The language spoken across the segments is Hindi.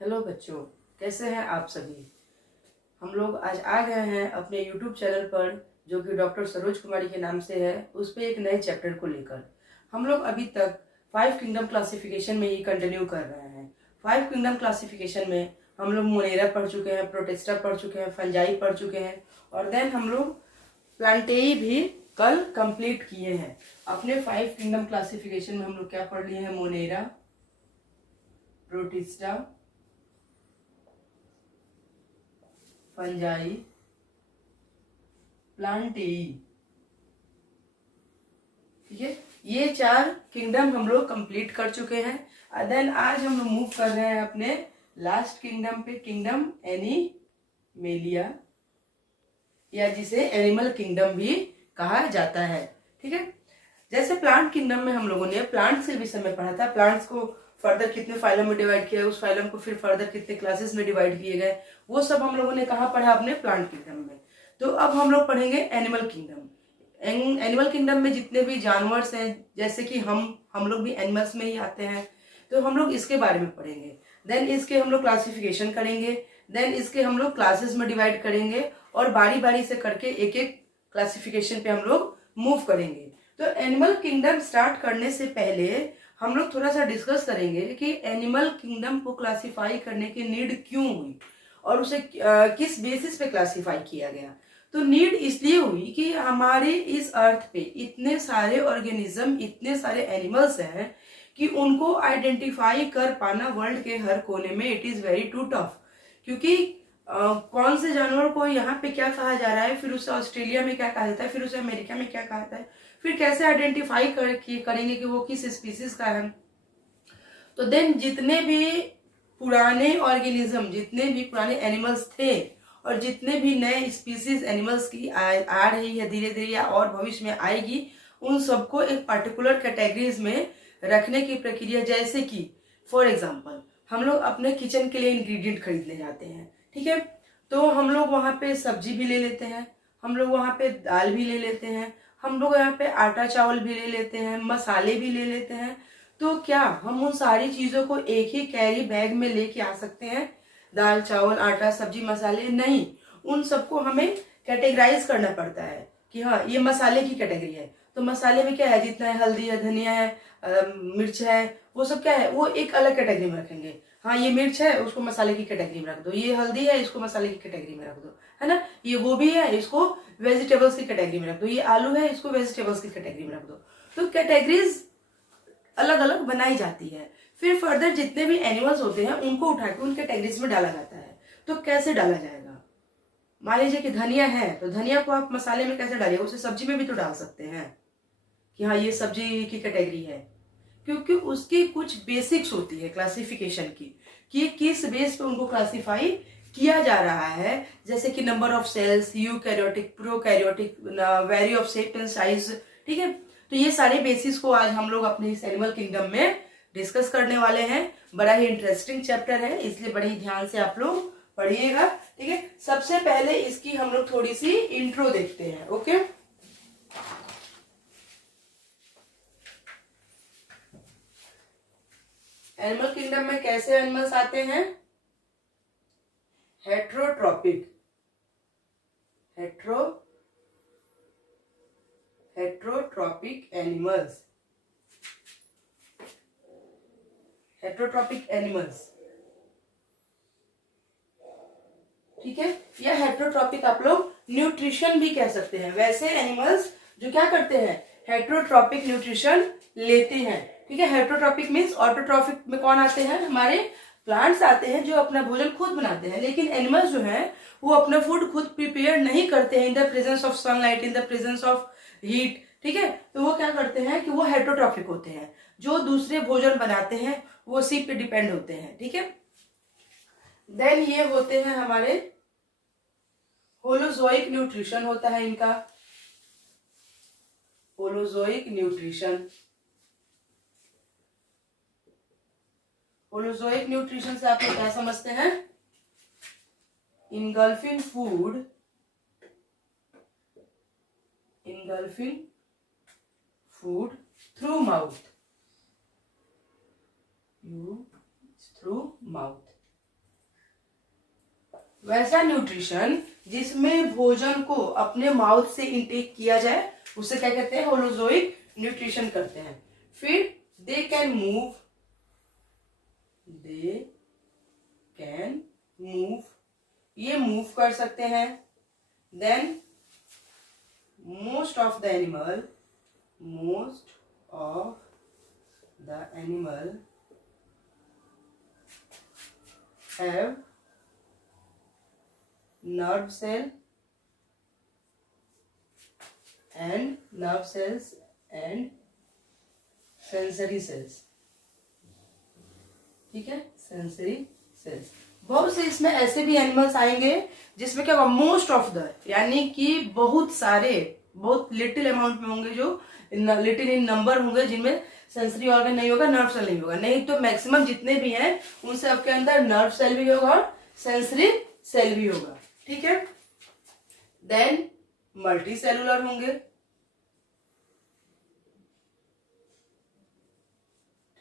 हेलो बच्चों, कैसे हैं आप सभी। हम लोग आज आ गए हैं अपने YouTube चैनल पर, जो कि डॉक्टर सरोज कुमारी के नाम से है, उस पे एक नए चैप्टर को लेकर। हम लोग अभी तक 5 किंगडम क्लासिफिकेशन में ही कंटिन्यू कर रहे हैं। 5 किंगडम क्लासिफिकेशन में हम लोग मोनेरा पढ़ चुके हैं, प्रोटिस्टा पढ़ चुके हैं, फंजाई पढ़ चुके हैं, और देन हम लोग प्लांटेई भी कल कंप्लीट किए हैं। अपने 5 किंगडम क्लासिफिकेशन में हम लोग क्या पढ़ लिए हैं? Monera, Protista, Fungi, Plantae. ठीक है, ये 4 किंगडम हम लोग कंप्लीट कर चुके हैं। देन आज हम लोग मूव कर रहे हैं अपने लास्ट किंगडम पे, किंगडम एनिमेलिया, या जिसे एनिमल किंगडम भी कहा जाता है। ठीक है, जैसे प्लांट किंगडम में हम लोगों ने प्लांट्स के विषय में पढ़ा था, प्लांट्स को फर्दर कितने फाइलम में डिवाइड किया, उस फाइलम को फिर फर्दर कितने क्लासेस में डिवाइड किए गए, वो सब हम लोगों ने कहाँ पढ़ा? अपने प्लांट किंगडम में। तो अब हम लोग पढ़ेंगे एनिमल किंगडम। एनिमल किंगडम में जितने भी जानवर्स हैं, जैसे कि हम लोग भी एनिमल्स में ही आते हैं, तो हम लोग इसके बारे में पढ़ेंगे। देन इसके हम लोग क्लासिफिकेशन करेंगे, देन इसके हम लोग क्लासेस में डिवाइड करेंगे, और बारी बारी से करके एक एक क्लासिफिकेशन पे हम लोग मूव करेंगे। तो एनिमल किंगडम स्टार्ट करने से पहले हम लोग थोड़ा सा डिस्कस करेंगे कि एनिमल किंगडम को क्लासिफाई करने की नीड क्यों हुई, और उसे किस बेसिस पे क्लासिफाई किया गया। तो नीड इसलिए हुई कि हमारे इस अर्थ पे इतने सारे ऑर्गेनिज्म, इतने सारे एनिमल्स हैं कि उनको आइडेंटिफाई कर पाना वर्ल्ड के हर कोने में it is very too tough. क्योंकि कौन से जानवर को यहाँ पे क्या कहा जा रहा है, फिर उसे ऑस्ट्रेलिया में क्या कहा जाता है, फिर उसे अमेरिका में क्या कहा जाता है, फिर कैसे आइडेंटिफाई करेंगे कि वो किस स्पीसीज का है। तो देन जितने भी पुराने ऑर्गेनिज्म, जितने भी पुराने एनिमल्स थे, और जितने भी नए स्पीसीज एनिमल्स की आ रही है धीरे धीरे, या और भविष्य में आएगी, उन सबको एक पर्टिकुलर कैटेगरीज में रखने की प्रक्रिया। जैसे कि फॉर एग्जाम्पल हम लोग अपने किचन के लिए इंग्रेडिएंट खरीदने जाते हैं, ठीक है, तो हम लोग वहां पे सब्जी भी ले लेते हैं, हम लोग वहां पे दाल भी ले लेते हैं, हम लोग यहाँ पे आटा चावल भी ले लेते हैं, मसाले भी ले लेते हैं। तो क्या हम उन सारी चीजों को एक ही कैरी बैग में लेके आ सकते हैं? दाल चावल आटा सब्जी मसाले नहीं, उन सबको हमें कैटेगराइज करना पड़ता है कि हाँ ये मसाले की कैटेगरी है। तो मसाले में क्या है? जितना है हल्दी है, धनिया है, मिर्च है, वो सब क्या है? वो एक अलग कैटेगरी में रखेंगे। हाँ ये मिर्च है, उसको मसाले की कैटेगरी में रख दो, ये हल्दी है, इसको मसाले की कैटेगरी में रख दो, है ना, ये गोभी है, इसको वेजिटेबल्स की कैटेगरी में रख दो, ये आलू है, इसको वेजिटेबल्स की कैटेगरी में रख दो। तो कैटेगरीज अलग अलग बनाई जाती है। फिर फर्दर जितने भी एनिमल्स होते हैं उनको उठा के उन कैटेगरीज में डाला जाता है। तो कैसे डाला जाएगा? मान लीजिए कि धनिया है, तो धनिया को आप मसाले में कैसे डालिएगा? उसे सब्जी में भी तो डाल सकते हैं कि हाँ ये सब्जी की कैटेगरी है, क्योंकि उसकी कुछ बेसिक्स होती है क्लासिफिकेशन की, कि किस बेस पे उनको क्लासिफाई किया जा रहा है। जैसे कि number of cells, eukaryotic, prokaryotic, vary of shape and size. ठीक है, तो ये सारे बेसिस को आज हम लोग अपने इस एनिमल किंगडम में डिस्कस करने वाले हैं। बड़ा ही इंटरेस्टिंग चैप्टर है, इसलिए बड़े ही ध्यान से आप लोग पढ़िएगा। ठीक है, सबसे पहले इसकी हम लोग थोड़ी सी इंट्रो देखते हैं। ओके, एनिमल किंगडम में कैसे एनिमल्स आते हैं? Heterotrophic, heterotrophic animals, heterotrophic animals. ठीक है, या हेट्रोट्रॉपिक आप लोग न्यूट्रिशन भी कह सकते हैं। वैसे एनिमल्स जो क्या करते हैं? हेट्रोट्रॉपिक न्यूट्रिशन लेते हैं। ठीक है, हेट्रोट्रॉपिक मीन्स ऑटोट्रॉपिक में कौन आते हैं? हमारे प्लांट्स आते हैं जो अपना भोजन खुद बनाते हैं। लेकिन एनिमल्स जो हैं वो अपना फूड खुद प्रिपेयर नहीं करते हैं in the presence of sunlight, in the presence of heat. ठीक है, तो वो क्या करते हैं कि वो हेट्रोट्रॉपिक होते हैं, जो दूसरे भोजन बनाते हैं वो उसी पे डिपेंड होते हैं। ठीक है, देन ये होते हैं हमारे होलोजोइक न्यूट्रिशन होता है इनका, होलोजोइक न्यूट्रिशन। होलोजोइक न्यूट्रिशन से आप लोग क्या समझते हैं? Engulfing food, engulfing food through mouth, through mouth. वैसा न्यूट्रिशन जिसमें भोजन को अपने माउथ से इंटेक किया जाए उसे क्या कहते हैं, होलोजोइक न्यूट्रिशन करते हैं। फिर दे कैन मूव, ये मूव कर सकते हैं। Then most of the animal have nerve cells and sensory cells। ठीक है, सेंसरी सेल्स। बहुत से इसमें ऐसे भी एनिमल्स आएंगे जिसमें क्या होगा, मोस्ट ऑफ द, यानी कि बहुत सारे, बहुत लिटिल अमाउंट में होंगे, जो लिटिल इन नंबर होंगे, जिनमें सेंसरी ऑर्गन नहीं होगा, नर्व सेल नहीं होगा। नहीं तो मैक्सिमम जितने भी हैं उन सब के अंदर नर्व सेल भी होगा और सेंसरी सेल भी होगा। ठीक है। देन मल्टी सेलुलर होंगे।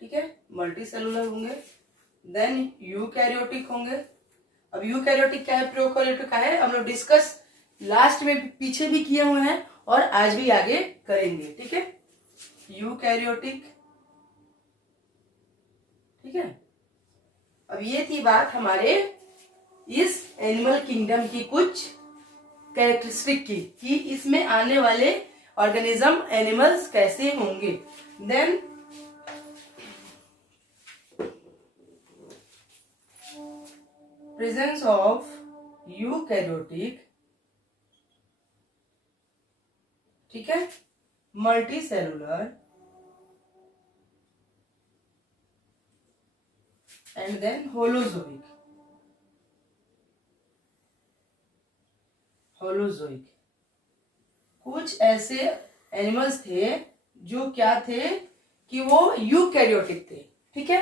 ठीक है, मल्टी सेलुलर होंगे। देन यूकैरियोटिक होंगे। अब यूकैरियोटिक क्या है, प्रोकैरियोटिक क्या है, हम लोग डिस्कस लास्ट में पीछे भी किए हुए हैं और आज भी आगे करेंगे। ठीक है, यूकैरियोटिक। ठीक है, अब ये थी बात हमारे इस एनिमल किंगडम की कुछ कैरेक्टरिस्टिक की, कि इसमें आने वाले ऑर्गेनिज्म एनिमल्स कैसे होंगे। देन प्रेजेंस ऑफ यूकैरियोटिक, ठीक है, multicellular and then holozoic. कुछ ऐसे एनिमल्स थे जो क्या थे कि वो यूकैरियोटिक थे। ठीक है,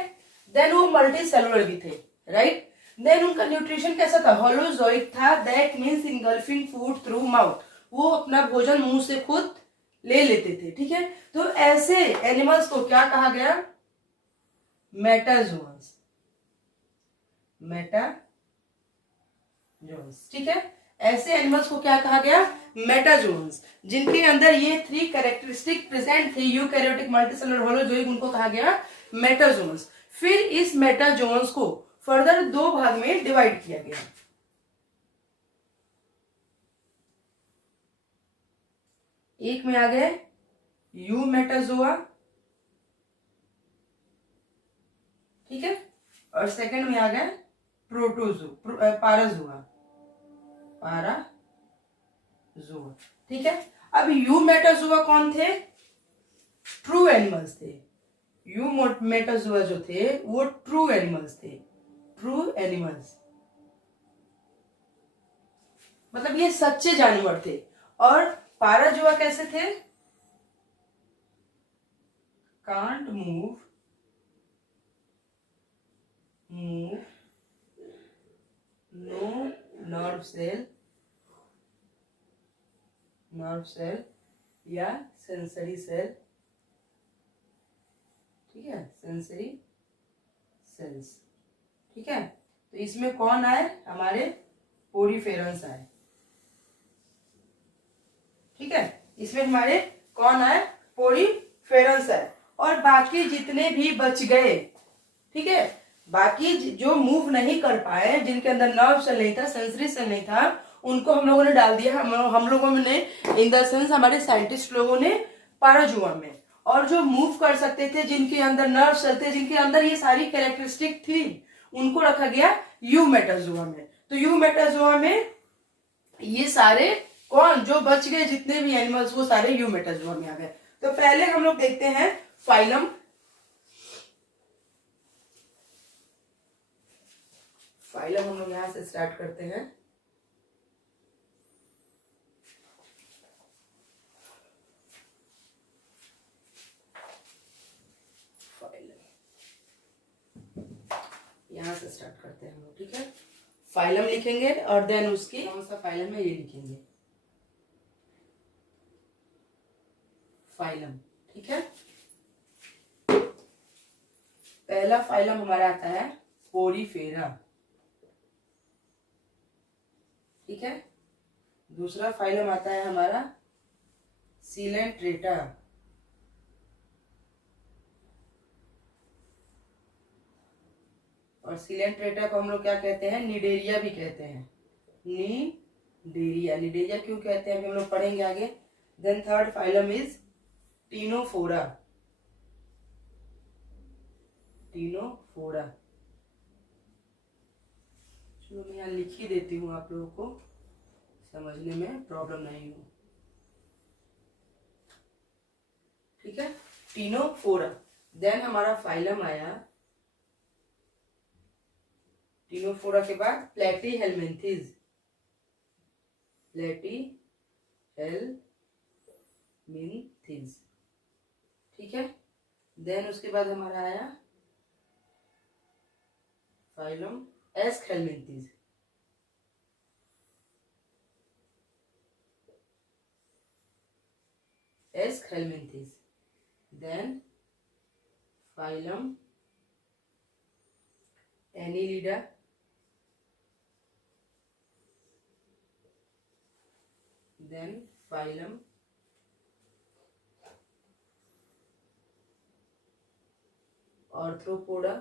देन वो मल्टी सेलुलर भी थे, राइट। देन उनका न्यूट्रिशन कैसा था, होलोजोइक था। That means engulfing food through mouth, वो अपना भोजन मुंह से खुद ले लेते थे। ठीक है, तो ऐसे एनिमल्स को क्या कहा गया, मेटाजोन्स। ठीक है, ऐसे एनिमल्स को क्या कहा गया, मेटाजोन्स, जिनके अंदर ये 3 कैरेक्टरिस्टिक प्रेजेंट थे, यूकैरियोटिक, मल्टीसेलुलर, होलोजोइक, उनको कहा गया मेटाजोन्स। फिर इस मेटाजोन्स को फर्दर 2 भाग में डिवाइड किया गया। एक में आ गए यूमेटाजोआ, ठीक है, और सेकंड में आ गए पाराजोआ। ठीक है, अब यूमेटाजोआ कौन थे, ट्रू एनिमल्स थे। यूमेटाजोआ जो थे वो ट्रू एनिमल्स थे। ट्रू एनिमल्स मतलब ये सच्चे जानवर थे। और पाराजोआ कैसे थे, can't move no nerve cell या सेंसरी सेल। ठीक है, सेंसरी सेल्स। ठीक है, तो इसमें कौन आए, हमारे पोरीफेरंस आए। ठीक है, इसमें हमारे कौन आए, पोरीफेरंस आए। और बाकी जितने भी बच गए, ठीक है, बाकी जो मूव नहीं कर पाए, जिनके अंदर नर्व सेल नहीं था, सेंसरी सेल नहीं था, उनको हम लोगों ने डाल दिया, हम लोगों ने इन द सेंस हमारे साइंटिस्ट लोगों ने पाराजोआ में। और जो मूव कर सकते थे, जिनके अंदर नर्व सेल थे, जिनके अंदर ये सारी कैरेक्टरिस्टिक थी, उनको रखा गया यूमेटाजोआ में। तो यूमेटाजोआ में ये सारे कौन जो बच गए, जितने भी एनिमल्स, वो सारे यूमेटाजोआ में आ गए। तो पहले हम लोग देखते हैं फाइलम। फाइलम हम लोग यहां से स्टार्ट करते हैं। यहां से स्टार्ट करते हैं हम लोग। ठीक है, फाइलम लिखेंगे और देन उसकी कौन सा फाइलम है ये लिखेंगे, फाइलम। ठीक है, पहला फाइलम हमारा आता है पोरीफेरा। ठीक है। दूसरा फाइलम आता है हमारा सीलेंट्रेटा। और सीलेंट्रेटा को हम लोग क्या कहते हैं, निडेरिया भी कहते हैं। निडेरिया, निडेरिया क्यों कहते हैं अभी हम लोग पढ़ेंगे आगे। Then third phylum is ctenophora. Ctenophora, चलो मैं यहाँ लिख ही देती हूँ, आप लोगों को समझने में प्रॉब्लम नहीं हो। ठीक है, टीनोफोरा। देन हमारा फाइलम आया टीनोफोरा के बाद प्लेटीहेलमिन्थीज। प्लेटीहेलमिन्थीज, ठीक है। देन उसके बाद हमारा आया phylum Aschelminthes. Aschelminthes. Then phylum Annelida. Then phylum Arthropoda.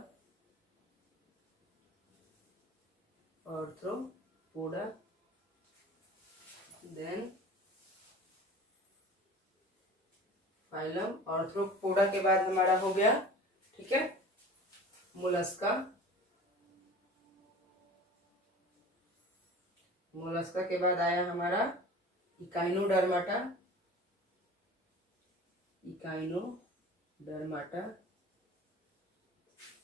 Arthropoda. Then phylum Arthropoda के बाद हमारा हो गया, ठीक है, मोलस्का। मोलस्का के बाद आया हमारा इकाइनोडर्माटा। इकाइनोडर्माटा।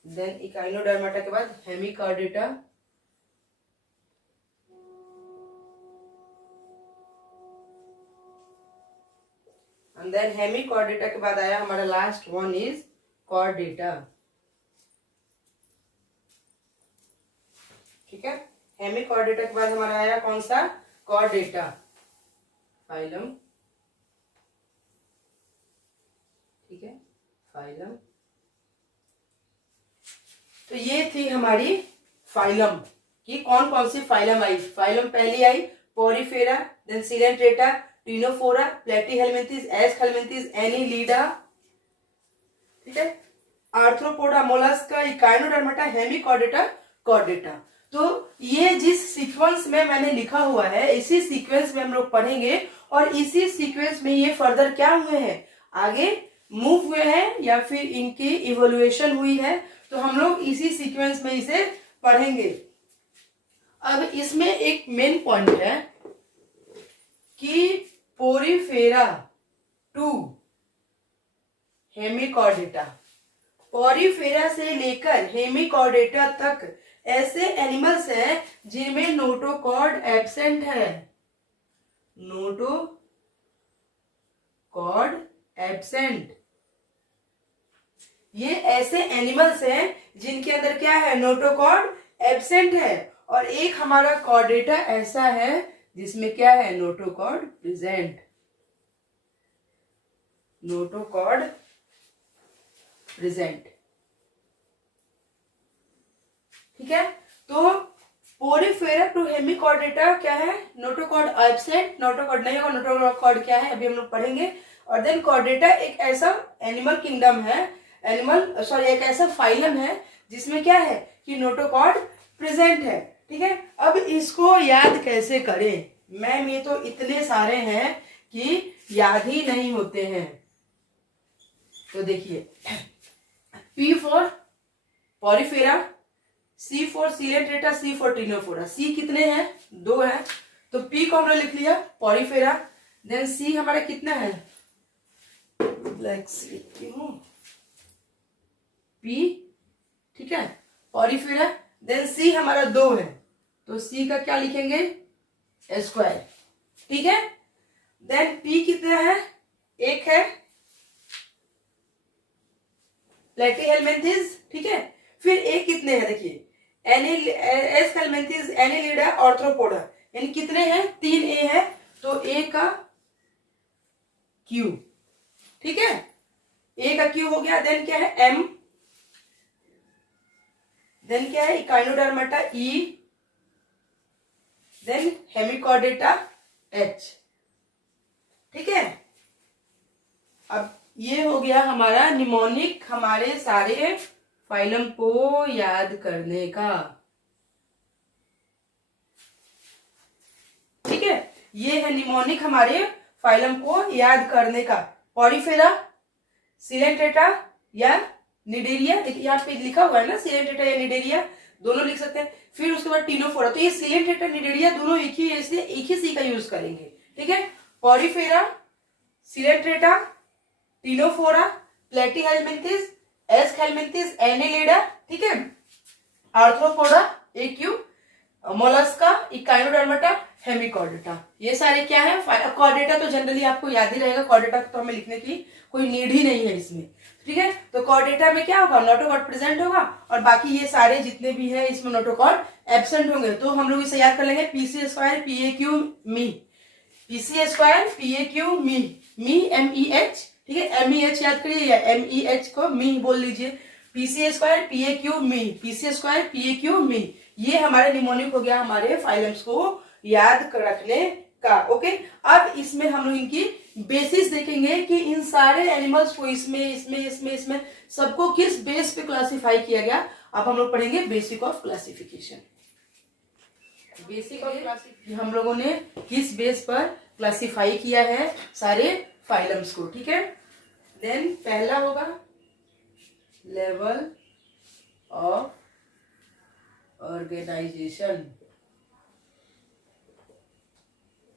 देन इकाइनोडर्माटा के बाद हेमिकॉर्डेटा। एंड देन हेमिकॉर्डेटा के बाद आया हमारा लास्ट वन इज कॉर्डेटा। ठीक है, हेमिकॉर्डेटा के बाद हमारा आया कौन सा, कॉर्डेटा फाइलम। ठीक है, फाइलम। तो ये थी हमारी फाइलम कि कौन कौन सी फाइलम आई। फाइलम पहली आई Porifera, then Coelenterata, Ctenophora, Platyhelminthes, Aschelminthes, Annelida, ठीक है, Arthropoda, Mollusca, Echinodermata, Hemichordata, Chordata. तो ये जिस सीक्वेंस में मैंने लिखा हुआ है इसी सीक्वेंस में हम लोग पढ़ेंगे और इसी सीक्वेंस में ये फर्दर क्या हुए हैं, आगे मूव हुए हैं या फिर इनकी इवोल्यूएशन हुई है, तो हम लोग इसी सीक्वेंस में इसे पढ़ेंगे। अब इसमें एक मेन पॉइंट है कि पोरिफेरा टू हेमिकॉर्डेटा, पोरिफेरा से लेकर हेमिकॉर्डेटा तक ऐसे एनिमल्स हैं जिनमें नोटोकॉर्ड एब्सेंट है। नोटोकॉर्ड एब्सेंट, ये ऐसे एनिमल्स हैं जिनके अंदर क्या है, नोटोकॉर्ड एब्सेंट है। और एक हमारा कॉर्डेटा ऐसा है जिसमें क्या है, नोटोकॉर्ड प्रेजेंट। नोटोकॉर्ड प्रेजेंट, ठीक है। तो पोरिफेरा टू हेमिकॉर्डेटा क्या है, नोटोकॉर्ड एब्सेंट, नोटोकॉर्ड नहीं होगा, नोटोकॉर्ड क्या है अभी हम लोग पढ़ेंगे। और देन कॉर्डेटा एक ऐसा एनिमल किंगडम है, एक ऐसा फाइलम है जिसमें क्या है कि नोटोकॉर्ड प्रेजेंट है। ठीक है, अब इसको याद कैसे करें, मैम ये तो इतने सारे हैं कि याद ही नहीं होते हैं। तो देखिए, P for Porifera, C for Coelenterata, C for Ctenophora. C कितने हैं, 2 हैं, तो P को हमने लिख लिया पोरिफेरा। देन C हमारा कितना है, लिखती हूँ P, ठीक है, पोरिफेरा। देन C हमारा 2 है, तो C का क्या लिखेंगे, स्क्वायर, ठीक है। देन P कितना है, 1 है, प्लेटीहेलमिन्थीज, ठीक है। फिर A कितने हैं, देखिए एस्कहेलमिन्थीज, एनीलिडा, ऑर्थ्रोपोडा, यानी कितने हैं, 3 A है, तो A का Q, ठीक है, A का Q हो गया। देन क्या है, M, देन क्या है, echinodermata E, then hemichordata H। ठीक है, अब ये हो गया हमारा निमोनिक, हमारे सारे फाइलम को याद करने का। ठीक है, ये है निमोनिक हमारे फाइलम को याद करने का। पॉरीफेरा, सिलेंट्रेटा या निडेरिया, यहाँ पे लिखा हुआ है ना, सिलेंट्रेटा या निडेरिया दोनों लिख सकते हैं। फिर उसके बाद टीनोफोरा, तो ये सिलेंट्रेटा निडेरिया दोनों एक ही है, इसलिए एक ही सी का यूज करेंगे। ठीक है, porifera, coelenterata, ctenophora, platyhelminthes, aschelminthes, annelida, ठीक है, आर्थ्रोपोडा, एक्यू, मोलस्का, इकाइनोडर्माटा, हेमिकॉर्डेटा, ये सारे क्या है। कॉर्डेटा तो जनरली आपको याद ही रहेगा, कॉर्डेटा तो हमें लिखने की कोई नीड ही नहीं है इसमें। ठीक है, तो कॉर्डेटा में क्या होगा, नोटोकॉर्ड प्रेजेंट होगा और बाकी ये सारे जितने भी है इसमें नोटोकॉर्ड एब्सेंट होंगे। तो हम लोग इसे याद कर लेंगे, पीसी स्क्वायर PAQ मी, पीसी स्क्वायर PAQ मी, मी MEH, ठीक है, MEH याद करिए या MEH को मी बोल लीजिए। पीसी स्क्वायर PAQ मी, पीसी स्क्वायर PAQ मी, ये हमारे निमोनिक हो गया हमारे फाइलम्स को याद रखने का। ओके, अब इसमें हम लोग इनकी बेसिस देखेंगे कि इन सारे एनिमल्स को इसमें सबको किस बेस पे क्लासिफाई किया गया। अब हम लोग पढ़ेंगे basic of classification. Basic of classification हम लोगों ने किस बेस पर क्लासिफाई किया है सारे फाइलम्स को। ठीक है, देन पहला होगा लेवल ऑफ ऑर्गेनाइजेशन।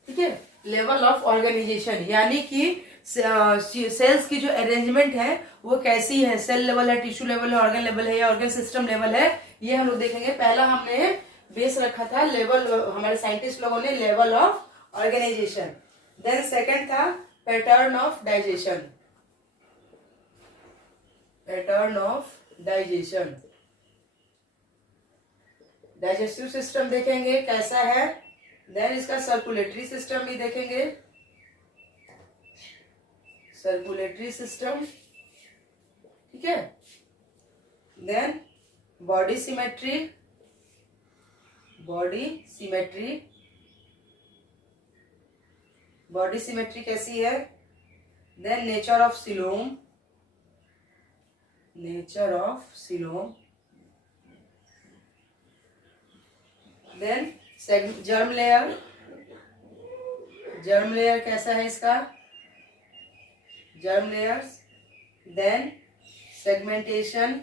ठीक है, लेवल ऑफ ऑर्गेनाइजेशन यानी कि सेल्स की जो अरेंजमेंट है वो कैसी है, सेल लेवल है, टिश्यू लेवल है, ऑर्गन लेवल है या ऑर्गन सिस्टम लेवल है, ये हम लोग देखेंगे। पहला हमने बेस रखा था लेवल, हमारे साइंटिस्ट लोगों ने level of organisation. Then second था pattern of digestion, pattern of digestion, digestive system देखेंगे कैसा है। देन इसका सर्कुलेटरी सिस्टम भी देखेंगे, सर्कुलेटरी सिस्टम। ठीक है, then body symmetry, body symmetry, body symmetry कैसी है। Then nature of coelom, nature of coelom. Then germ layer, germ layer कैसा है इसका, germ layers. Then segmentation,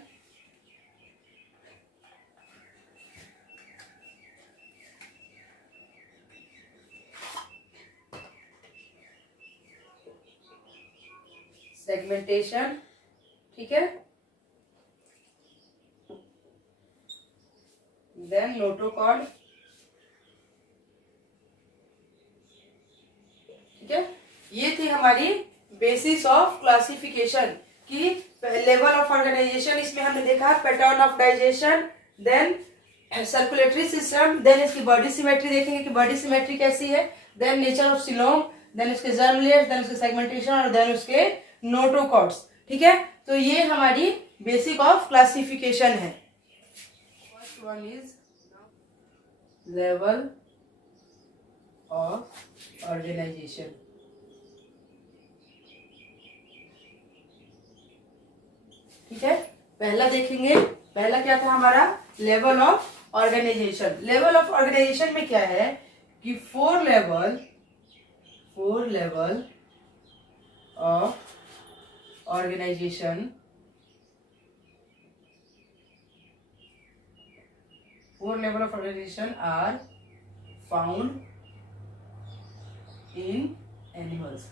segmentation. ठीक है, देन नोटोकॉर्ड। ठीक है, ये थी हमारी बेसिस ऑफ क्लासिफिकेशन की लेवल ऑफ ऑर्गेनाइजेशन। इसमें हमने देखा pattern of digestion, then circulatory system, then इसकी बॉडी सिमेट्री देखेंगे कि बॉडी सिमेट्री कैसी है, then nature of coelom, then उसके जर्म लेयर्स, देन उसके सेगमेंटेशन और देन उसके नोटोकॉर्ड्स। ठीक है, तो ये हमारी बेसिक ऑफ क्लासिफिकेशन है। First one is level of organisation. ठीक है, पहला देखेंगे, पहला क्या था हमारा level of organisation. Level of organisation में क्या है कि four level of organisation, four level of organization are found in animals।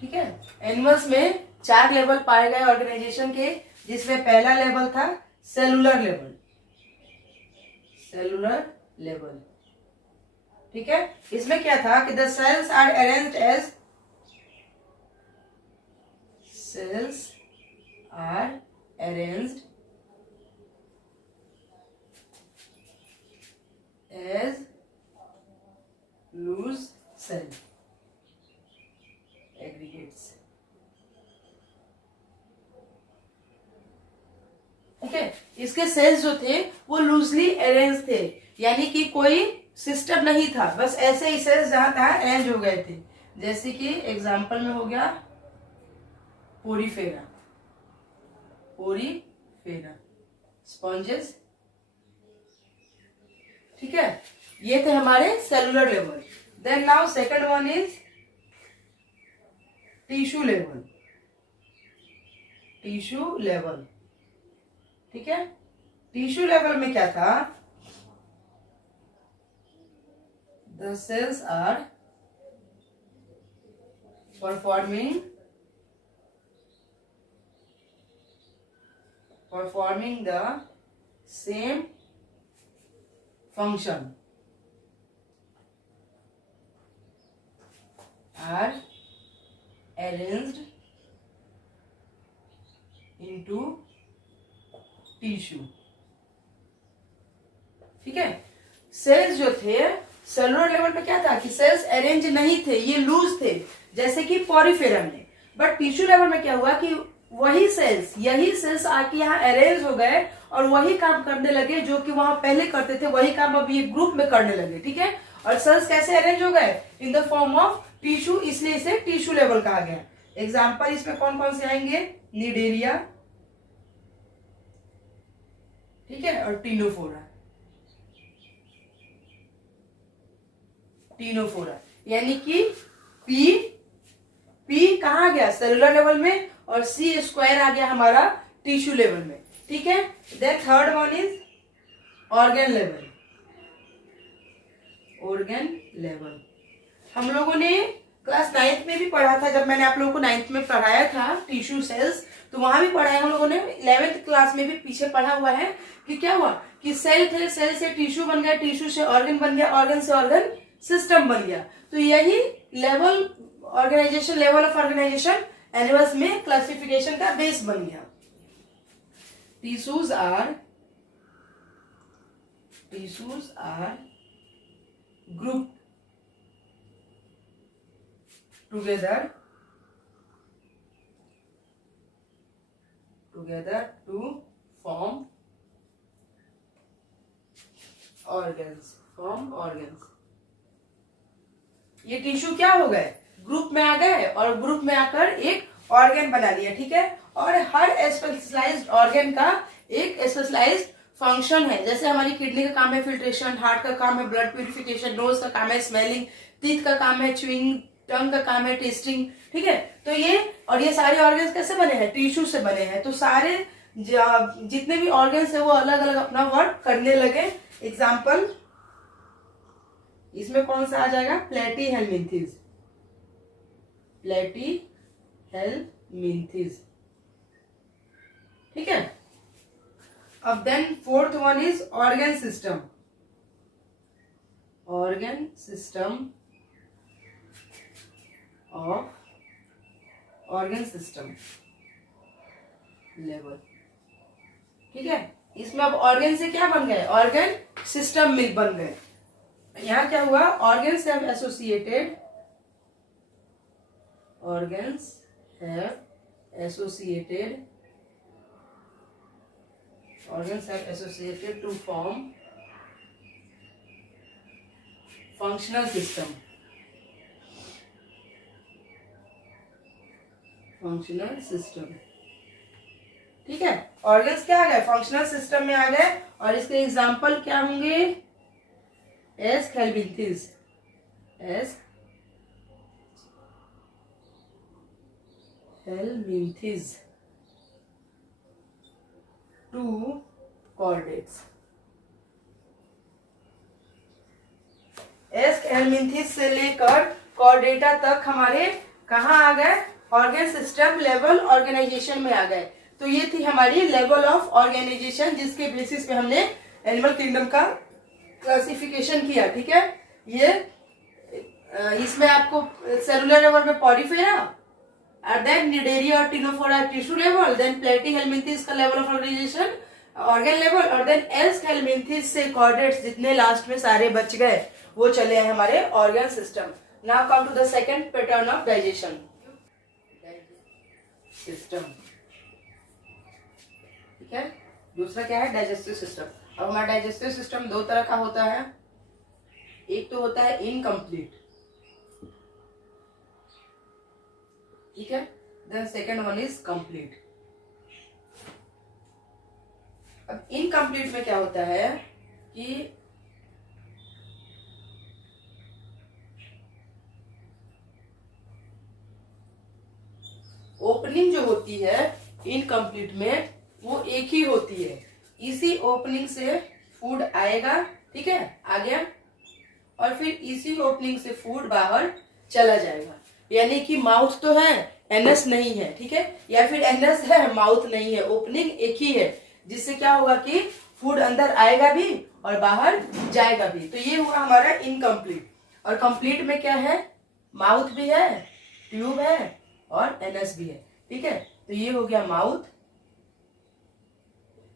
ठीक है, एनिमल्स में 4 लेवल पाए गए ऑर्गेनाइजेशन के, जिसमें पहला लेवल था सेलुलर लेवल, सेलुलर लेवल। ठीक है, इसमें क्या था कि the cells are arranged as, cells are arranged as loose cell aggregates। Okay, इसके सेल्स जो थे वो लूजली अरेंज थे, यानी कि कोई सिस्टम नहीं था, बस ऐसे ही सेल्स जहां तहां अरेंज हो गए थे। जैसे कि एग्जांपल में हो गया पोरीफेरा, पोरीफेरा स्पॉन्जेस, ठीक है। ये थे हमारे cellular level. Then now second one is tissue level, tissue level, ठीक है। टिश्यू लेवल में क्या था, the cells are performing the same function, are arranged into tissue, ठीक है। सेल्स जो थे सेलुलर लेवल पे क्या था कि सेल्स अरेंज नहीं थे, ये लूज थे, जैसे कि पॉरीफेरा में। बट टिश्यू लेवल में क्या हुआ कि वही सेल्स, यही सेल्स आके यहाँ अरेंज हो गए और वही काम करने लगे जो कि वहां पहले करते थे, वही काम अब ये ग्रुप में करने लगे, ठीक है। और सेल्स कैसे अरेंज हो गए, in the form of tissue, इसलिए इसे टिश्यू लेवल कहा गया। एग्जाम्पल इसमें कौन कौन से आएंगे, निडेरिया, ठीक है, और टीनोफोरा, टीनोफोरा, यानी कि पी कहाँ गया सेलुलर लेवल में, और सी स्क्वायर आ गया हमारा टिश्यू लेवल में, ठीक है। Then third one is organ level, organ level. हम लोगों ने क्लास 9th में भी पढ़ा था, जब मैंने आप लोगों को 9th में पढ़ाया था टिश्यू सेल्स, तो वहां भी पढ़ा है हम लोगों ने। 11th क्लास में भी पीछे पढ़ा हुआ है कि क्या हुआ कि सेल थे, सेल से टिश्यू बन गया, टिश्यू से ऑर्गन बन गया, ऑर्गन से ऑर्गन सिस्टम बन गया। तो यही level organisation, level of organisation animals में क्लासिफिकेशन का बेस बन गया। Tissues are group together to form organs. ये टिश्यू क्या हो गए, ग्रुप में आ गए, और ग्रुप में आकर एक ऑर्गन बना लिया, ठीक है। और हर स्पेशलाइज्ड ऑर्गन का एक स्पेशलाइज्ड फंक्शन है। जैसे हमारी किडनी का काम है फिल्ट्रेशन, हार्ट का काम है ब्लड प्यूरिफिकेशन, नोज का काम है स्मेलिंग, टीथ का काम है च्यूइंग, टंग का काम है टेस्टिंग, ठीक है। तो ये सारे ऑर्गन्स कैसे बने हैं, टिश्यू से बने हैं। तो सारे जितने भी ऑर्गन्स है वो अलग अलग अपना वर्क करने लगे। एग्जाम्पल इसमें कौन सा आ जाएगा, प्लेटीहेल्मिन्थेस, ठीक है। अब then fourth one is organ system, of organ system level, ठीक है। इसमें अब ऑर्गन से क्या बन गए, ऑर्गन सिस्टम में बन गए। यहां क्या हुआ, organs have associated to form functional system, ठीक है। ऑर्गन्स क्या आ गए, फंक्शनल सिस्टम में आ गए। और इसके एग्जाम्पल क्या होंगे, एस हेल्मिन्थेस, टू कॉर्डेट्स। एस हेल्मिन्थेस से लेकर कॉर्डेटा तक हमारे कहाँ आ गए, ऑर्गन सिस्टम लेवल ऑर्गेनाइजेशन में आ गए। तो ये थी हमारी लेवल ऑफ ऑर्गेनाइजेशन, जिसके बेसिस पे हमने एनिमल किंगडम का क्लासिफिकेशन किया, ठीक है। ये इसमें आपको सेलुलर लेवल में पॉरीफेरा, और देन निडेरिया और Ctenophora tissue level, then Platyhelminthes का level of organisation organ level, और देन एस हेल्मिन्थेस से कॉर्डेट्स जितने लास्ट में सारे बच गए वो चले हैं हमारे organ system. Now come to the second pattern of digestion system, ठीक है। दूसरा क्या है, डाइजेस्टिव सिस्टम। अब हमारा डाइजेस्टिव सिस्टम दो तरह का होता है, एक तो होता है इनकम्प्लीट, ठीक है, then second one is complete. अब इनकम्प्लीट में क्या होता है कि ओपनिंग जो होती है इनकम्प्लीट में वो एक ही होती है, इसी ओपनिंग से फूड आएगा, ठीक है, आ गया, और फिर इसी ओपनिंग से फूड बाहर चला जाएगा। यानी कि माउथ तो है, एनस नहीं है, ठीक है, या फिर एनस है माउथ नहीं है, ओपनिंग एक ही है, जिससे क्या होगा कि फूड अंदर आएगा भी और बाहर जाएगा भी। तो ये हुआ हमारा इनकम्प्लीट। और कंप्लीट में क्या है, माउथ भी है, ट्यूब है और एनस भी है, ठीक है। तो ये हो गया माउथ,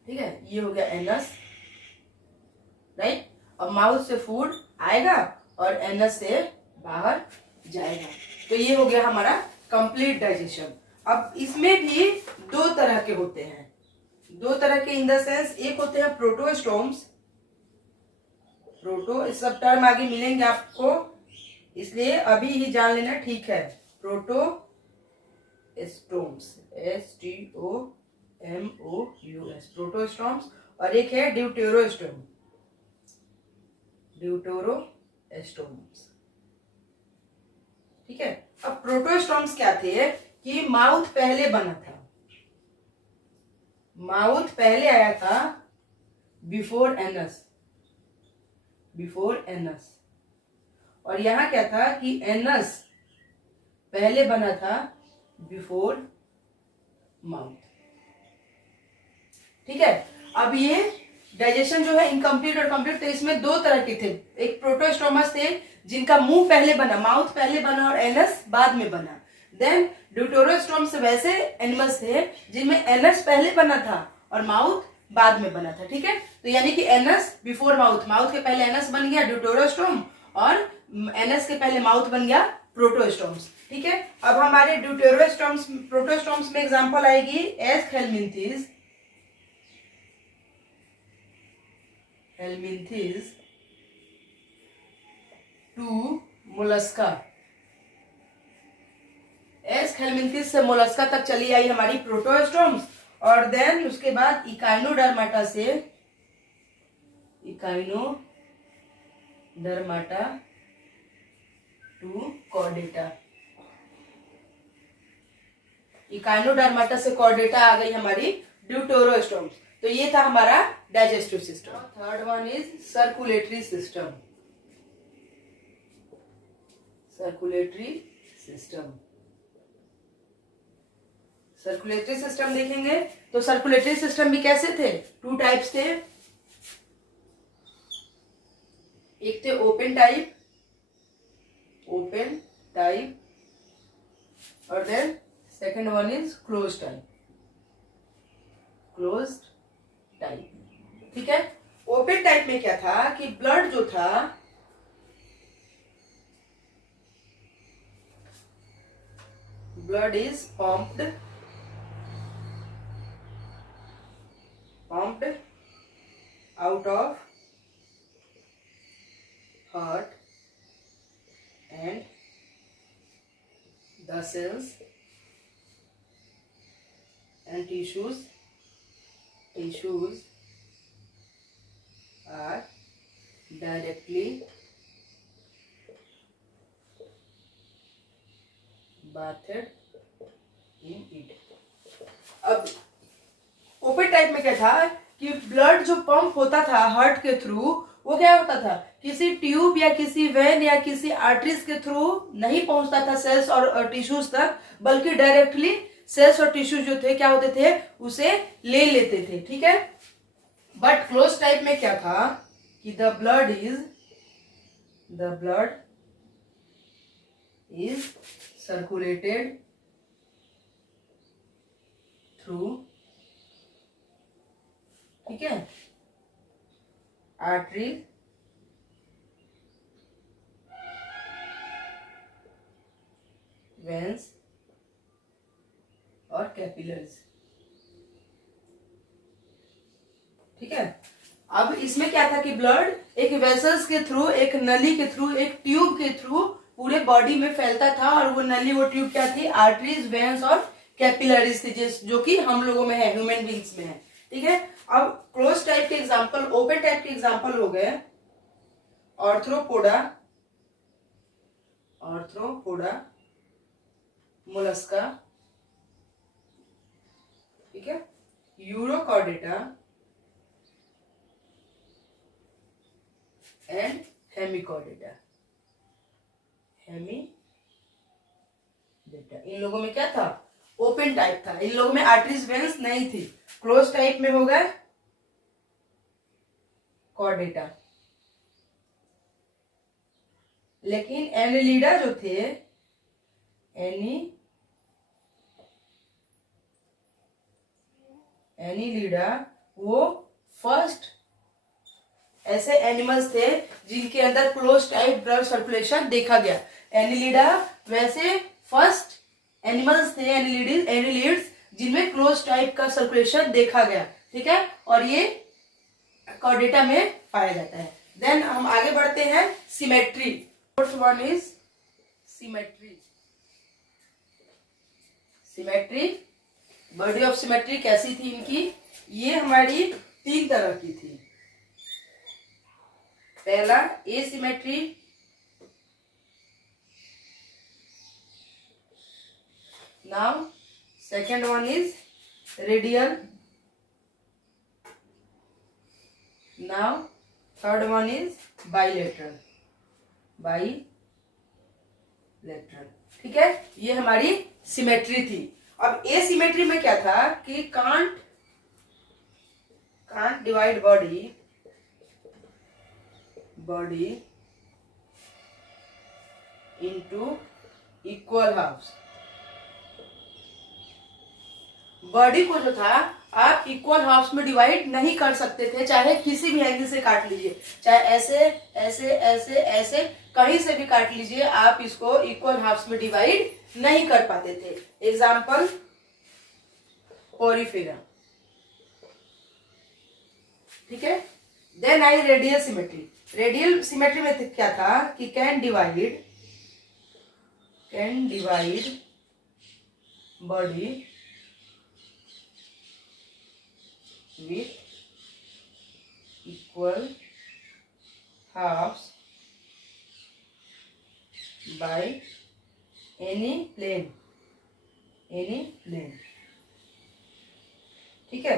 ठीक है, ये हो गया एनस, राइट। अब माउथ से फूड आएगा और एनस से बाहर जाएगा। तो ये हो गया हमारा कंप्लीट डाइजेशन। अब इसमें भी दो तरह के होते हैं, दो तरह के इन द सेंस, एक होते हैं प्रोटोस्टोम्स, प्रोटो सब टर्म आगे मिलेंगे आपको, इसलिए अभी ही जान लेना, ठीक है। प्रोटोस्टोम्स, STOMOUS, प्रोटोस्टोम्स, और एक है ड्यूटेरोस्टोम, ड्यूटेरोस्टोम्स, ठीक है। अब प्रोटोस्टोम्स क्या थे कि माउथ पहले बना था, माउथ पहले आया था बिफोर एनस, बिफोर एनस, और यहां क्या था कि एनस पहले बना था बिफोर माउथ, ठीक है। अब ये डाइजेशन जो है इनकम्प्लीट और कंप्लीट, तो इसमें दो तरह के थे, एक प्रोटोस्टोमस थे जिनका मुंह पहले बना, माउथ पहले बना और एनस बाद में बना। देन ड्यूटेरोस्टोम्स वैसे एनिमल्स थे जिनमें एनस पहले बना था और माउथ बाद में बना था, ठीक है। तो यानी कि एनस बिफोर माउथ, माउथ के पहले एनस बन गया ड्यूटेरोस्टोम, और एनस के पहले माउथ बन गया प्रोटोस्टोम्स, ठीक है। अब हमारे ड्यूटेरोस्टोम्स प्रोटोस्टोम्स में एग्जांपल आएगी एस्केलमिंथिस, हेलमिंथिस, टू मोलस्का। एस्केलमिंथिस से मोलस्का तक चली आई हमारी प्रोटोस्टोम्स, और देन उसके बाद इकाइनोडर्माटा से, इकाइनोडर्माटा टू कॉर्डेटा, इकाइनोडर्माटा से कॉर्डेटा आ गई हमारी ड्यूटेरोस्टोम्स। तो ये था हमारा digestive system. Third one is circulatory system, circulatory system. Circulatory system देखेंगे तो सर्कुलेटरी सिस्टम भी कैसे थे, टू टाइप्स थे, एक थे ओपन टाइप, ओपन टाइप, और then second one is close type, close type, ठीक है। ओपन टाइप में क्या था कि ब्लड जो था blood is pumped out of heart and the cells and tissues are directly bathed in it। अब ओपन टाइप में क्या था कि ब्लड जो पंप होता था हार्ट के थ्रू, वो क्या होता था, किसी ट्यूब या किसी वेन या किसी आर्टरीज के थ्रू नहीं पहुंचता था सेल्स और टिश्यूज तक, बल्कि डायरेक्टली सेल्स और टिश्यूज जो थे क्या होते थे, उसे ले लेते थे, ठीक है। बट क्लोज टाइप में क्या था कि the blood is circulated through, ठीक है, आर्टरी, वेन्स और कैपिलरीज, ठीक है। अब इसमें क्या था कि ब्लड एक वेसल्स के थ्रू, एक नली के थ्रू, एक ट्यूब के थ्रू पूरे बॉडी में फैलता था, और वो नली, वो ट्यूब क्या थी? आर्टरीज, वेन्स और कैपिलरीज थी, जो कि हम लोगों में है, ह्यूमन बींग्स में है। ठीक है। अब क्लोज टाइप के एग्जांपल, ओपन टाइप के एग्जांपल हो गए ऑर्थ्रोपोडा, मोलस्का, ठीक है, यूरोकॉर्डेटा एंड हेमिकॉर्डेटा। इन लोगों में क्या था? ओपन टाइप था। इन लोगों में आर्टरीज, वेन्स नहीं थी। क्लोज टाइप में हो गए कॉर्डेटा। लेकिन एनिलीडा जो थे, एनिलीडा वो फर्स्ट ऐसे एनिमल्स थे जिनके अंदर क्लोज टाइप ब्लड सर्कुलेशन देखा गया। एनिलीडा वैसे फर्स्ट एनिमल्स थे, एनिलीड्स जिनमें क्लोज टाइप का सर्कुलेशन देखा गया। ठीक है। और ये कॉर्डेटा में पाया जाता है। देन हम आगे बढ़ते हैं symmetry. Fourth one is symmetry. Symmetry, body of symmetry कैसी थी इनकी? ये हमारी 3 तरह की थी। पहला asymmetry, now second one is radial, now third one is bilateral. ठीक है। ये हमारी सिमेट्री थी। अब एसिमेट्री में क्या था कि can't divide body into equal halves. Body को जो था आप इक्वल हाफ्स में डिवाइड नहीं कर सकते थे, चाहे किसी भी एंगल से काट लीजिए, चाहे ऐसे ऐसे ऐसे ऐसे कहीं से भी काट लीजिए, आप इसको इक्वल हाफ्स में डिवाइड नहीं कर पाते थे। Example porifera. ठीक है। Then I radial symmetry. Radial symmetry में क्या था कि can divide body with equal halves by any plane। ठीक है।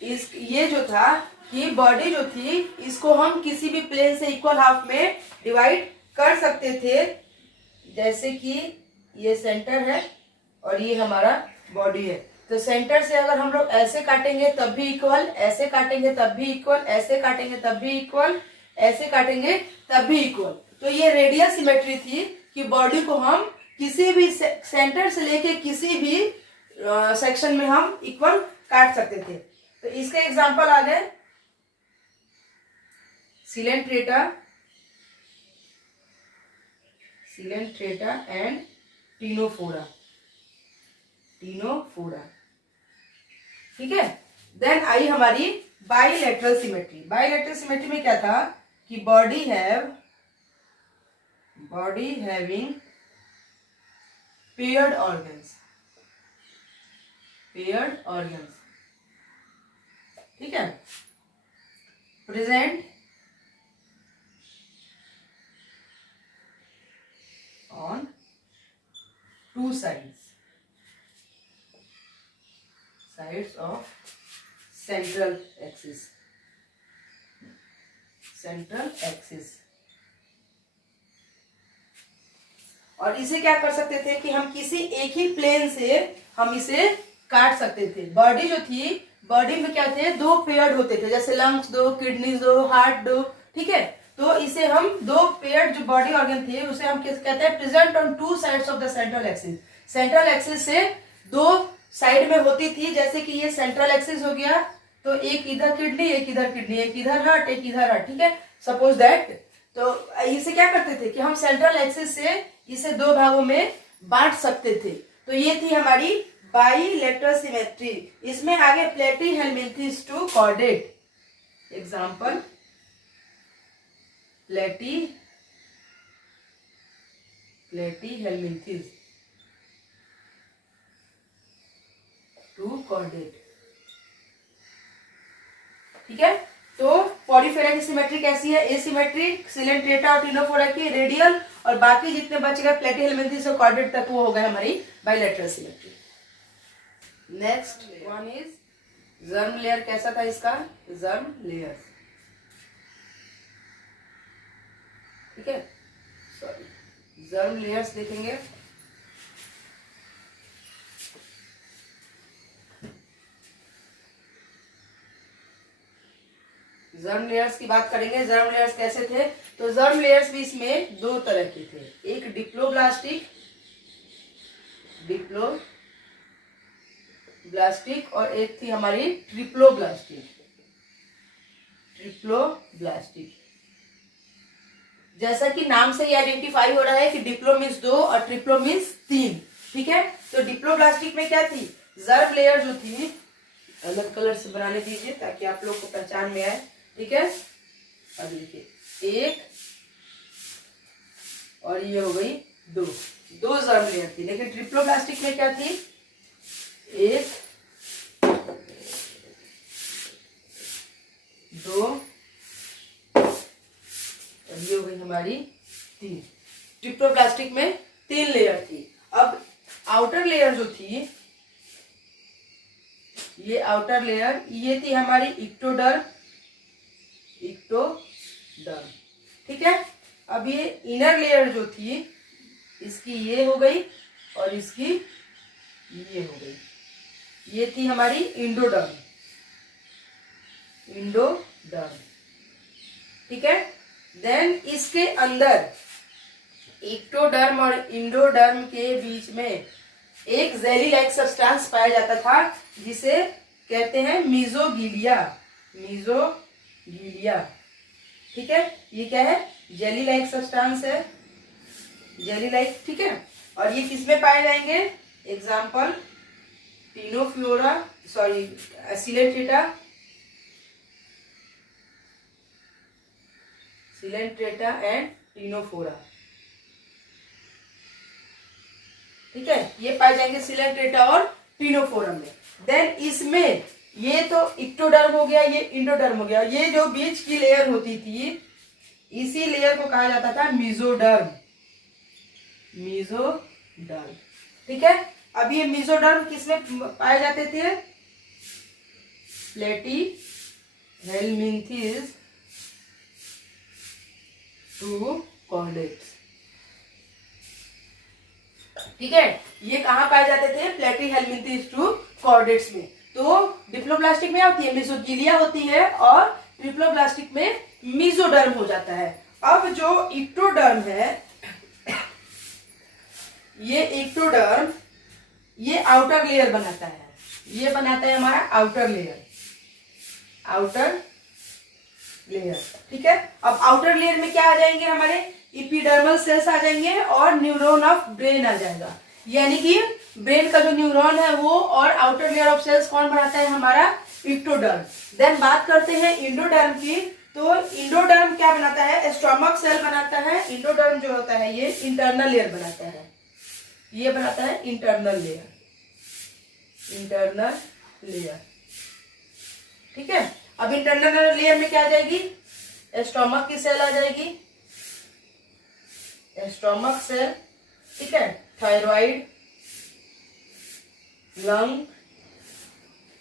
ये जो था कि बॉडी जो थी इसको हम किसी भी प्लेन से इक्वल हाफ में डिवाइड कर सकते थे। जैसे कि ये सेंटर है और ये हमारा बॉडी है, तो सेंटर से अगर हम लोग ऐसे काटेंगे तब भी इक्वल, ऐसे काटेंगे तब भी इक्वल, ऐसे काटेंगे तब भी इक्वल, ऐसे काटेंगे तब भी इक्वल। तो ये रेडियल सिमेट्री थी कि बॉडी को हम किसी भी सेंटर से लेके किसी भी सेक्शन में हम इक्वल काट सकते थे। तो इसके एग्जांपल आ गए सिलेंट्रेटा एंड टीनोफोरा। ठीक है। देन आई हमारी बाइलेटरल सिमेट्री। बाइलेटरल सिमेट्री में क्या था कि बॉडी हैविंग पेयर्ड ऑर्गन्स। ठीक है। Present on 2 sides of central axis। और इसे क्या कर सकते थे कि हम किसी एक ही प्लेन से हम इसे काट सकते थे। बॉडी जो थी, बॉडी में क्या थे? 2 पेयर्ड होते थे, जैसे लंग्स 2, किडनीज 2, हार्ट 2। ठीक है। तो इसे हम 2 पेयर्ड जो बॉडी ऑर्गन थे उसे हम किस कहते हैं? Present on 2 sides of the central axis. Central axis से 2 साइड में होती थी। जैसे कि ये सेंट्रल एक्सिस हो गया, तो एक इधर किडनी, एक इधर किडनी, एक इधर हार्ट, एक इधर हार्ट। ठीक है। सपोज दैट, तो इसे क्या करते थे कि हम सेंट्रल एक्सिस से इसे 2 भागों में बांट सकते थे। तो ये थी हमारी बाइलेटरल सिमेट्री, इसमें आगे platyhelminthes to chordate, example platyhelminthes to chordate. ठीक है, तो पॉलीफेरा की सिमेट्री कैसी है, एसिमेट्रिक, सिलेंट्रेटा और टिनोफोरा की रेडियल, और बाकी जितने बच गए प्लेटीहेलमिन्थेस और कॉर्डेट तक वो हो गए हमारी bilateral symmetry. Next one is germ layer. कैसा था इसका, जर्म लेयर। ठीक है, सॉरी, जर्म लेयर्स देखेंगे। जर्म लेयर्स की बात करेंगे, जर्म लेयर्स कैसे थे, तो जर्म लेयर्स भी इसमें दो तरह के थे, एक डिप्लोब्लास्टिक और एक थी हमारी ट्रिप्लोब्लास्टिक। जैसा कि नाम से ही आइडेंटिफाई हो रहा है कि डिप्लो मीन्स 2 और ट्रिप्लो मीन्स 3। ठीक है, तो डिप्लोब्लास्टिक में क्या थी, जर्म लेयर जो थी, अलग कलर से बनाने दीजिए ताकि आप लोग को पहचान में आए। ठीक है, अब देखिए 1 और ये हो गई 2 जर्म लेयर थी। लेकिन ट्रिप्लोब्लास्टिक में क्या थी, 1 2 और ये हो गई हमारी 3। ट्रिप्लोब्लास्टिक में 3 लेयर थी। अब आउटर लेयर जो थी, ये आउटर लेयर, ये थी हमारी इक्टोडर्म। ठीक है, अब ये इनर लेयर जो थी, इसकी ये हो गई और इसकी ये हो गई, ये थी हमारी इंडोडर्म। ठीक है, देन इसके अंदर इक्टोडर्म और इंडोडर्म के बीच में एक जेली लाइक सब्सटेंस पाया जाता था जिसे कहते हैं मीजोगिलिया। ठीक है, ये क्या है, जेली लाइक सब्सटेंस है, जेली लाइक। ठीक है, और ये किसमें पाए जाएंगे, example Ctenophora, sorry Coelenterata and Ctenophora. ठीक है, ये पाए जाएंगे सिलेंट्रेटा और टिनोफोरम में। देन इसमें ये तो इक्टोडर्म हो गया, ये इंडोडर्म हो गया, ये जो बीच की लेयर होती थी, इसी लेयर को कहा जाता था मीजोडर्म। ठीक है, अब ये मीजोडर्म किसमें पाए जाते थे, प्लेटीहेलमिन्थेस टू कॉर्डेट्स। ठीक है, ये कहाँ पाए जाते थे, प्लेटीहेलमिन्थेस टू कॉर्डेट्स में। तो डिप्लोब्लास्टिक में होती है मेसोगिलिया होती है और ट्रिप्लोब्लास्टिक में मीजोडर्म हो जाता है। अब जो इक्टोडर्म है, ये इक्टोडर्म ये आउटर लेयर बनाता है, ये बनाता है हमारा आउटर लेयर। ठीक है, अब आउटर लेयर में क्या आ जाएंगे, हमारे इपिडर्मल सेल्स आ जाएंगे और न्यूरॉन ऑफ ब्रेन आ जाएगा। यानी कि ब्रेन का जो न्यूरॉन है वो, और आउटर लेयर ऑफ सेल्स कौन बनाता है, हमारा इक्टोडर्म। देन बात करते हैं इंडोडर्म की, तो इंडोडर्म क्या बनाता है, स्टोमक सेल बनाता है। इंडोडर्म जो होता है ये इंटरनल लेयर बनाता है, ये बनाता है इंटरनल लेयर। ठीक है, अब इंटरनल लेयर में क्या आ जाएगी, स्टोमक की सेल आ जाएगी, स्टोमक सेल। ठीक है, थायराइड, लंग,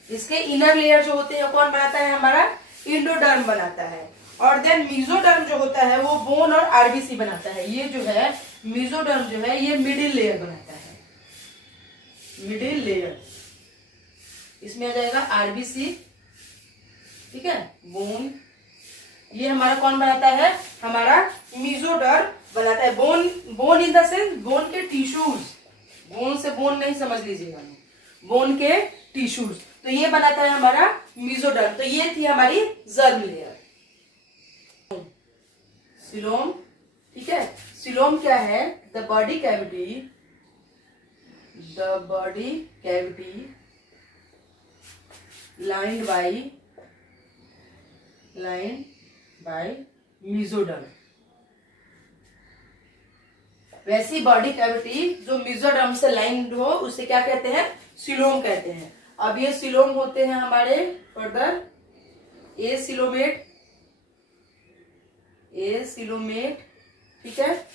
इसके इनर लेयर जो होते हैं कौन बनाता है, हमारा इंडोडर्म बनाता है। और देन मीजोडर्म जो होता है वो बोन और आरबीसी बनाता है। ये जो है मीजोडर्म जो है ये मिडिल लेयर बनाता है, मिडिल लेयर। इसमें आ जाएगा आरबीसी। ठीक है, बोन, ये हमारा कौन बनाता है, हमारा मीजोडर्म बनाता है। Bone in the sense bone के टिश्यूज, बोन से बोन नहीं समझ लीजिएगा, बोन के टिश्यूज, तो ये बनाता है हमारा मीजोडर्म। तो ये थी हमारी जर्म लेयर। सिलोम। ठीक है, सिलोम क्या है, the body cavity the body cavity lined by mesoderm। वैसी बॉडी कैविटी जो मेसोडर्म से लाइंड हो उसे क्या कहते हैं? सिलोम कहते हैं। अब ये सिलोम होते हैं हमारे फर्दर एसिलोमेट, ठीक है।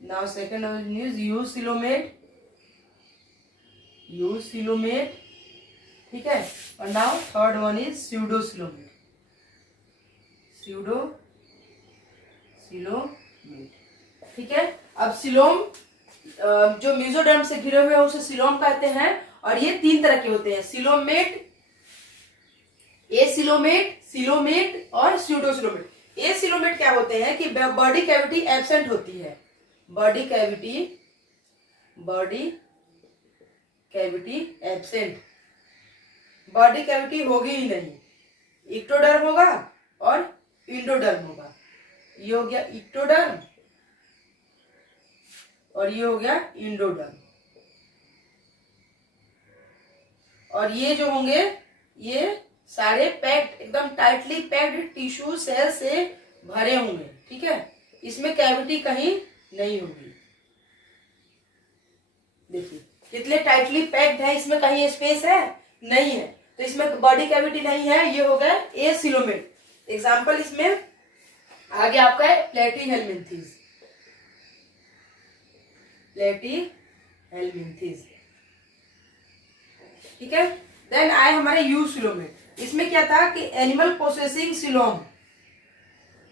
नाउ सेकेंड इज यूसिलोमेट, ठीक है। और now third one is pseudocoelomate, ठीक है। अब सिलोम जो मेसोडर्म से घिरे हुए हैं उसे सिलोम कहते हैं। और ये तीन तरह के होते हैं, सिलोमेट, एसिलोमेट, सिलोमेट और स्यूडोसिलोमेट। एसिलोमेट क्या होते हैं कि बॉडी कैविटी एब्सेंट होती है, body cavity absent, body cavity होगी ही नहीं, इक्टोडर्म होगा और इंडोडर्म होगा। ये हो गया इक्टोडर्म और ये हो गया इंडोडर्म। और ये जो होंगे ये सारे पैक्ड, एकदम टाइटली पैक्ड टिश्यू सेल से भरे होंगे, ठीक है। इसमें कैविटी कहीं नहीं होगी। देखिए कितने टाइटली पैक्ड है, इसमें कहीं स्पेस है नहीं है, तो इसमें बॉडी कैविटी नहीं है। ये हो गया एसिलोमेट। एग्जाम्पल इसमें आगे आपका है प्लेटीहेल्मिन्थेस, ठीक है। देन आए हमारे यूसिलोमेट। इसमें क्या था कि एनिमल प्रोसेसिंग सिलोम,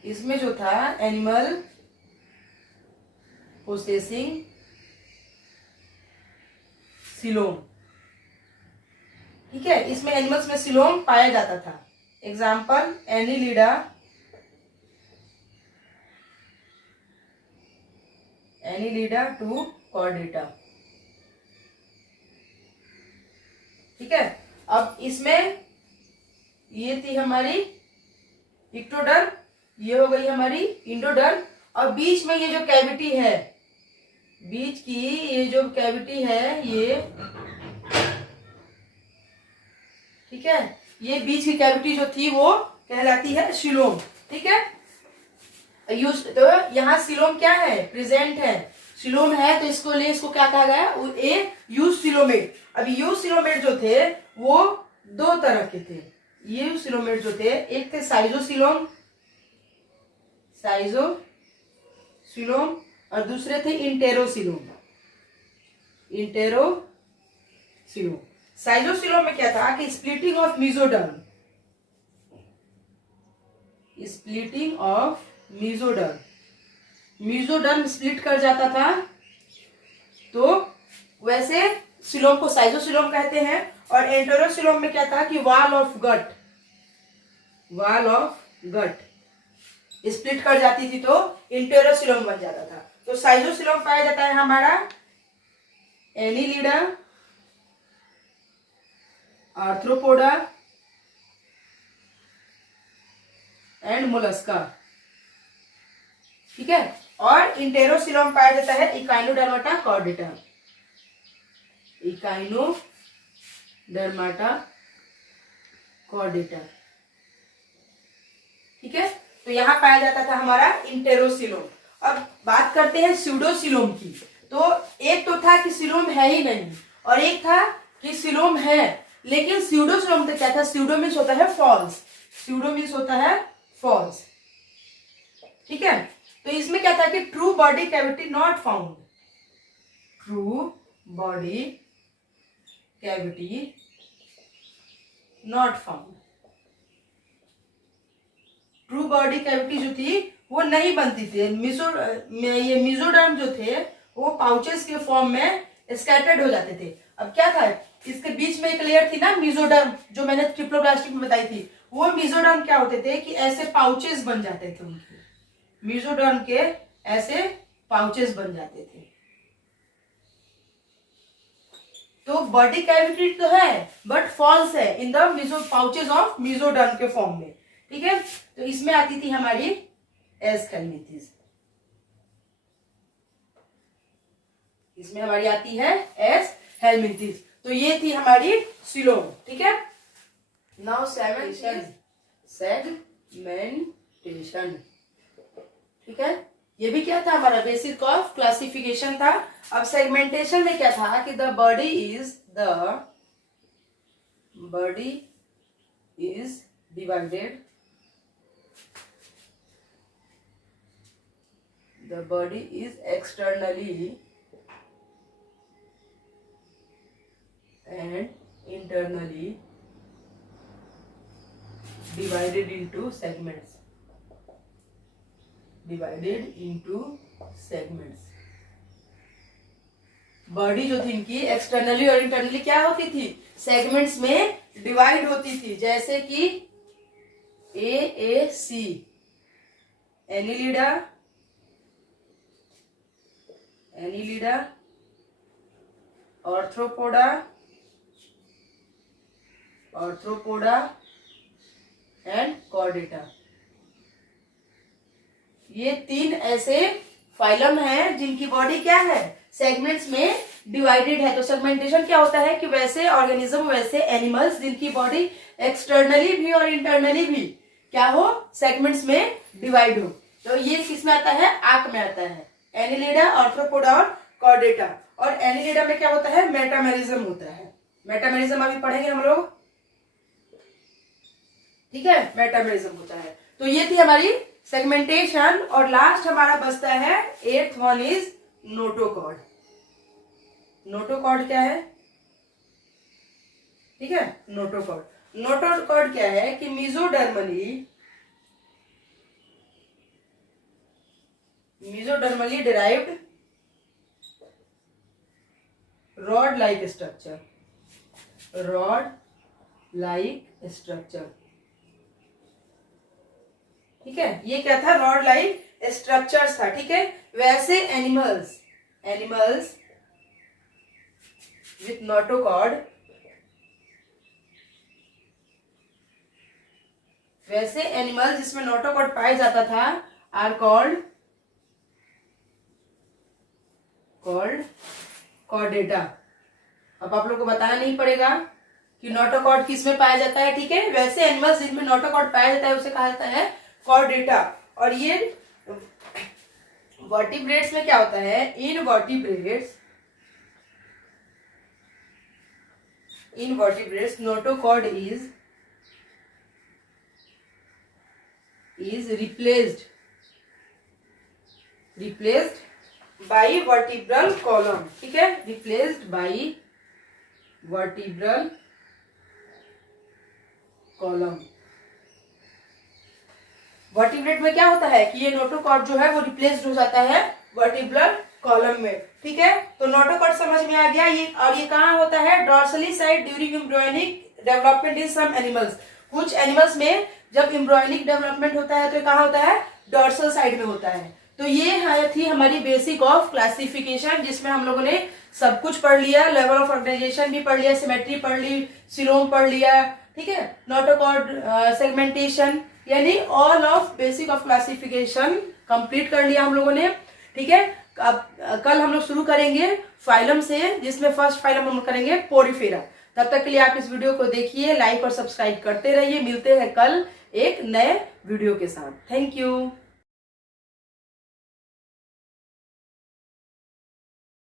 इसमें जो था एनिमल प्रोसेसिंग सिलोम, ठीक है। इसमें एनिमल्स में सिलोम पाया जाता था। एग्जाम्पल एनिलिडा टू कॉर्डेटा, ठीक है। अब इसमें ये थी हमारी इक्टोडर्म, ये हो गई हमारी इंडोडर्म। और बीच में ये जो कैविटी है, बीच की ये जो कैविटी है ये, ठीक है, ये बीच की कैविटी जो थी वो कहलाती है सिलोम, ठीक है। तो यहाँ सिलोम क्या है? प्रेजेंट है, सिलोम है, तो इसको लिए इसको क्या कहा गया? ए यूसिलोमेट। अब यूसिलोमेट जो थे वो दो तरह के थे। ये यूसिलोमेट जो थे, एक थे साइजोसिलोम और दूसरे थे इंटेरोसिलोम। साइजोसिलोम में क्या था कि splitting of mesoderm, mesoderm split कर जाता था, तो वैसे सिलोम को साइजोसिलोम कहते हैं। और एंटेरोसिलोम में क्या था कि वॉल ऑफ गट स्प्लिट कर जाती थी तो इंटेरोसिलोम बन जाता था। तो साइजोसिलोम पाया जाता है हमारा एनिलिडा, आर्थ्रोपोडा एंड मोलस्का, ठीक है। और इंटेरोसिलोम पाया जाता है इकाइनोडर्माटा कॉर्डेटा, ठीक है। तो यहां पाया जाता था हमारा इंटेरोसिलोम। अब बात करते हैं स्यूडोसिलोम की। तो एक तो था कि सिलोम है ही नहीं, और एक था कि सिलोम है। लेकिन स्यूडोसिलोम तो क्या था? स्यूडो मीन्स होता है फॉल्स, ठीक है। तो इसमें क्या था कि true body cavity not found, true body cavity जो थी वो नहीं बनती थी। ये मेसोडर्म जो थे वो पाउचेस के फॉर्म में स्कैटर्ड हो जाते थे। अब क्या था, इसके बीच में एक लेयर थी ना मेसोडर्म, जो मैंने ट्रिप्लोब्लास्टिक में बताई थी। वो मेसोडर्म क्या होते थे कि ऐसे पाउचेस बन जाते थे, उनके मेसोडर्म के ऐसे पाउचेस बन जाते थे। तो बॉडी कैविटी तो है बट फॉल्स है in the pouches of mesoderm के फॉर्म में, ठीक है। तो इसमें आती थी हमारी एस्केल्मिथीज, इसमें हमारी आती है एस हेलमिंथिस। तो ये थी हमारी सीलोम, ठीक है। नाउ सेगमेंटेशन, ठीक है। ये भी क्या था हमारा बेसिक ऑफ क्लासिफिकेशन था। अब सेगमेंटेशन में क्या था कि the body is divided, the body is externally and internally divided into segments. Body जो थी इनकी एक्सटर्नली और इंटरनली क्या होती थी, सेगमेंट्स में डिवाइड होती थी। जैसे कि AAC, Annelida, Arthropoda and Chordata. ये 3 ऐसे फाइलम हैं जिनकी बॉडी क्या है, सेगमेंट्स में डिवाइडेड है। तो सेगमेंटेशन क्या होता है कि वैसे ऑर्गेनिज्म, वैसे एनिमल्स जिनकी बॉडी एक्सटर्नली भी और इंटरनली भी क्या हो, सेगमेंट्स में डिवाइड हो। तो ये किस में आता है, आंख में आता है। एनिलिडा, ऑर्थ्रोपोडा और कॉर्डेटा। और एनिलिडा में क्या होता है, मेटामेरिज्म होता है। मेटामेरिज्म अभी पढ़ेंगे हम लोग, ठीक है, मेटामेरिज्म होता है। तो ये थी हमारी सेगमेंटेशन। और लास्ट हमारा बचता है 8th one is notochord. Notochord क्या है, ठीक है, नोटोकॉर्ड क्या है कि mesodermally derived rod like structure, ठीक है। ये क्या था, रॉड लाइक स्ट्रक्चर्स था, ठीक है। वैसे एनिमल्स विथ नोटोकॉर्ड, वैसे एनिमल्स जिसमें नोटोकॉर्ड पाया जाता था आर कॉल्ड कॉर्डेटा। अब आप लोग को बताना नहीं पड़ेगा कि नोटोकॉर्ड किस में पाया जाता है, ठीक है। वैसे एनिमल्स जिनमें नोटोकॉर्ड पाया जाता है उसे कहा जाता है कॉर्डेटा। और ये वर्टिब्रेट्स में क्या होता है, in vertebrates notochord is replaced by vertebral column, ठीक है, replaced by vertebral column। Vertebrate में क्या होता है कि ये नोटोकॉर्ड जो है वो रिप्लेस्ड हो जाता है वर्टिब्रल कॉलम में, ठीक है। तो नोटोकॉर्ड समझ में आ गया। ये और ये कहाँ होता है, dorsally side during embryonic development in some animals. कुछ एनिमल्स में जब एम्ब्रियोनिक डेवलपमेंट होता है तो कहाँ होता है, डॉर्सल साइड में होता है। तो ये थी हमारी बेसिक ऑफ क्लासिफिकेशन, जिसमें हम लोगों ने सब कुछ पढ़ लिया, लेवल ऑफ ऑर्गेनाइजेशन भी पढ़ लिया, सिमेट्री पढ़ ली, सीलोम पढ़ लिया, ठीक है, नोटोकॉर्ड, सेगमेंटेशन, यानी all of basic of classification complete कर लिया हम लोगों ने, ठीक है। अब कल हम लोग शुरू करेंगे फाइलम से, जिसमें फर्स्ट फाइलम हम करेंगे पोरिफेरा। तब तक के लिए आप इस वीडियो को देखिए, लाइक और सब्सक्राइब करते रहिए। मिलते हैं कल एक नए वीडियो के साथ। Thank you.